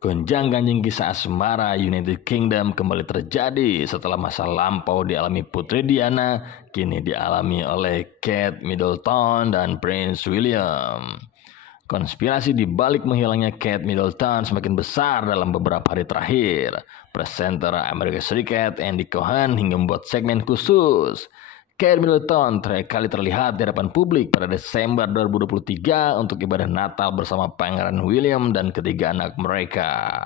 Gonjang-ganjing kisah asmara United Kingdom kembali terjadi setelah masa lampau dialami Putri Diana, kini dialami oleh Kate Middleton dan Prince William. Konspirasi di balik menghilangnya Kate Middleton semakin besar dalam beberapa hari terakhir. Presenter Amerika Serikat Andy Cohen hingga membuat segmen khusus. Kate Middleton terakhir kali terlihat di hadapan publik pada Desember 2023 untuk ibadah Natal bersama Pangeran William dan ketiga anak mereka.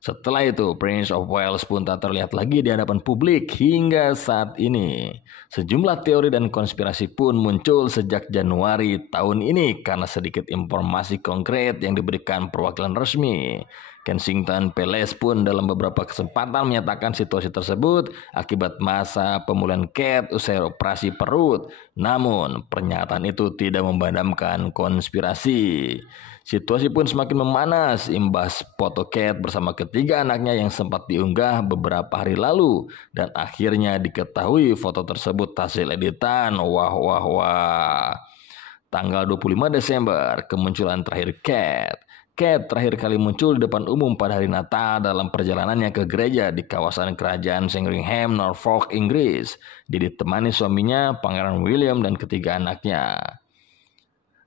Setelah itu, Prince of Wales pun tak terlihat lagi di hadapan publik hingga saat ini. Sejumlah teori dan konspirasi pun muncul sejak Januari tahun ini karena sedikit informasi konkret yang diberikan perwakilan resmi. Kensington Palace pun dalam beberapa kesempatan menyatakan situasi tersebut akibat masa pemulihan Kate usai operasi perut. Namun, pernyataan itu tidak memadamkan konspirasi. Situasi pun semakin memanas imbas foto Kate bersama ketiga anaknya yang sempat diunggah beberapa hari lalu dan akhirnya diketahui foto tersebut hasil editan. Wah. Tanggal 25 Desember, kemunculan terakhir Kate. Kate terakhir kali muncul di depan umum pada hari Natal dalam perjalanannya ke gereja di kawasan kerajaan Sandringham, Norfolk, Inggris. Dia ditemani suaminya, Pangeran William dan ketiga anaknya.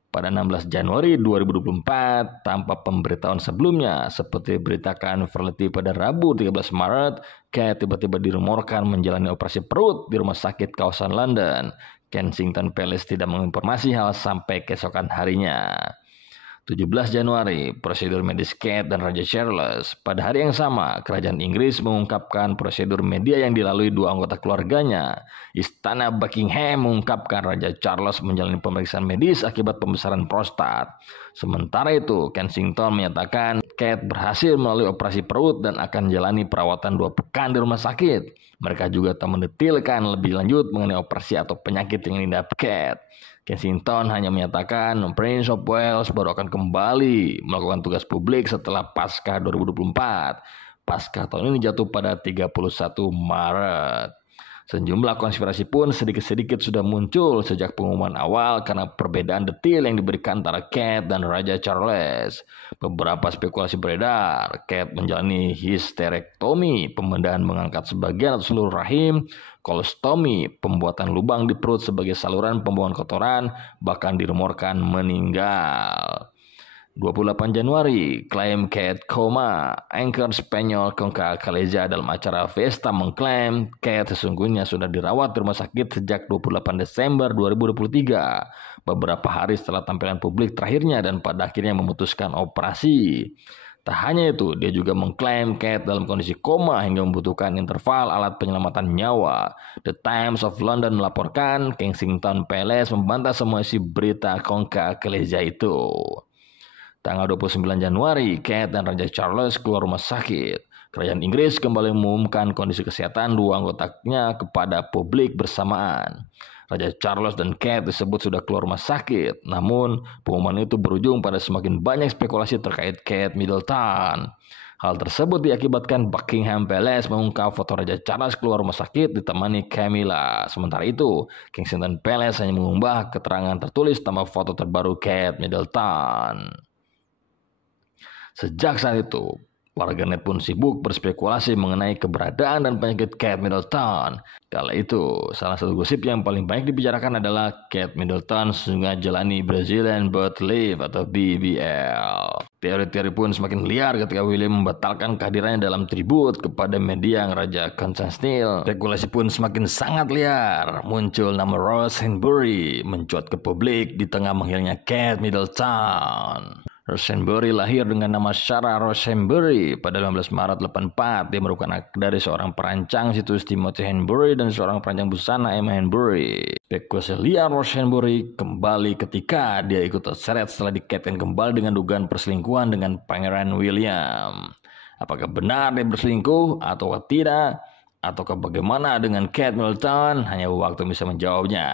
Pada 16 Januari 2024, tanpa pemberitahuan sebelumnya, seperti diberitakan Variety pada Rabu 13 Maret, Kate tiba-tiba dirumorkan menjalani operasi perut di rumah sakit kawasan London. Kensington Palace tidak menginformasi hal sampai keesokan harinya. 17 Januari, prosedur medis Kate dan Raja Charles. Pada hari yang sama, kerajaan Inggris mengungkapkan prosedur media yang dilalui dua anggota keluarganya. Istana Buckingham mengungkapkan Raja Charles menjalani pemeriksaan medis akibat pembesaran prostat. Sementara itu, Kensington menyatakan Kate berhasil melalui operasi perut dan akan menjalani perawatan 2 pekan di rumah sakit. Mereka juga tak mendetilkan lebih lanjut mengenai operasi atau penyakit yang diidap Kate. Kensington hanya menyatakan Prince of Wales baru akan kembali melakukan tugas publik setelah Paskah 2024. Paskah tahun ini jatuh pada 31 Maret. Sejumlah konspirasi pun sedikit-sedikit sudah muncul sejak pengumuman awal karena perbedaan detail yang diberikan antara Kate dan Raja Charles. Beberapa spekulasi beredar, Kate menjalani hysterektomi, pembedahan mengangkat sebagian atau seluruh rahim, kolostomi, pembuatan lubang di perut sebagai saluran pembuangan kotoran, bahkan dirumorkan meninggal. 28 Januari, klaim Kate koma. Anchor Spanyol Conca Calleja dalam acara Fiesta mengklaim Kate sesungguhnya sudah dirawat di rumah sakit sejak 28 Desember 2023, beberapa hari setelah tampilan publik terakhirnya dan pada akhirnya memutuskan operasi. Tak hanya itu, dia juga mengklaim Kate dalam kondisi koma hingga membutuhkan interval alat penyelamatan nyawa. The Times of London melaporkan Kensington Palace membantah semua isi berita Conca Calleja itu. Tanggal 29 Januari, Kate dan Raja Charles keluar rumah sakit. Kerajaan Inggris kembali mengumumkan kondisi kesehatan dua anggotanya kepada publik bersamaan. Raja Charles dan Kate disebut sudah keluar rumah sakit, namun pengumuman itu berujung pada semakin banyak spekulasi terkait Kate Middleton. Hal tersebut diakibatkan Buckingham Palace mengungkap foto Raja Charles keluar rumah sakit ditemani Camilla. Sementara itu, Kensington Palace hanya mengunggah keterangan tertulis tanpa foto terbaru Kate Middleton. Sejak saat itu, warganet pun sibuk berspekulasi mengenai keberadaan dan penyakit Kate Middleton. Kala itu, salah satu gosip yang paling banyak dibicarakan adalah Kate Middleton sesungguhnya jalani Brazilian birth leave atau BBL. Teori-teori pun semakin liar ketika William membatalkan kehadirannya dalam tribut kepada media yang Raja Constantine. Spekulasi pun semakin sangat liar. Muncul nama Rose Henbury mencuat ke publik di tengah menghilangnya Kate Middleton. Rosenbury lahir dengan nama Sarah Rosenbury pada 15 Maret 84. Dia merupakan anak dari seorang perancang situs Timothy Henbury dan seorang perancang busana Emma Henbury. Spekulasi liar Rosenbury kembali ketika dia ikut terseret setelah dikaitkan kembali dengan dugaan perselingkuhan dengan Pangeran William. Apakah benar dia berselingkuh atau tidak? Ataukah bagaimana dengan Kate Middleton? Hanya waktu bisa menjawabnya.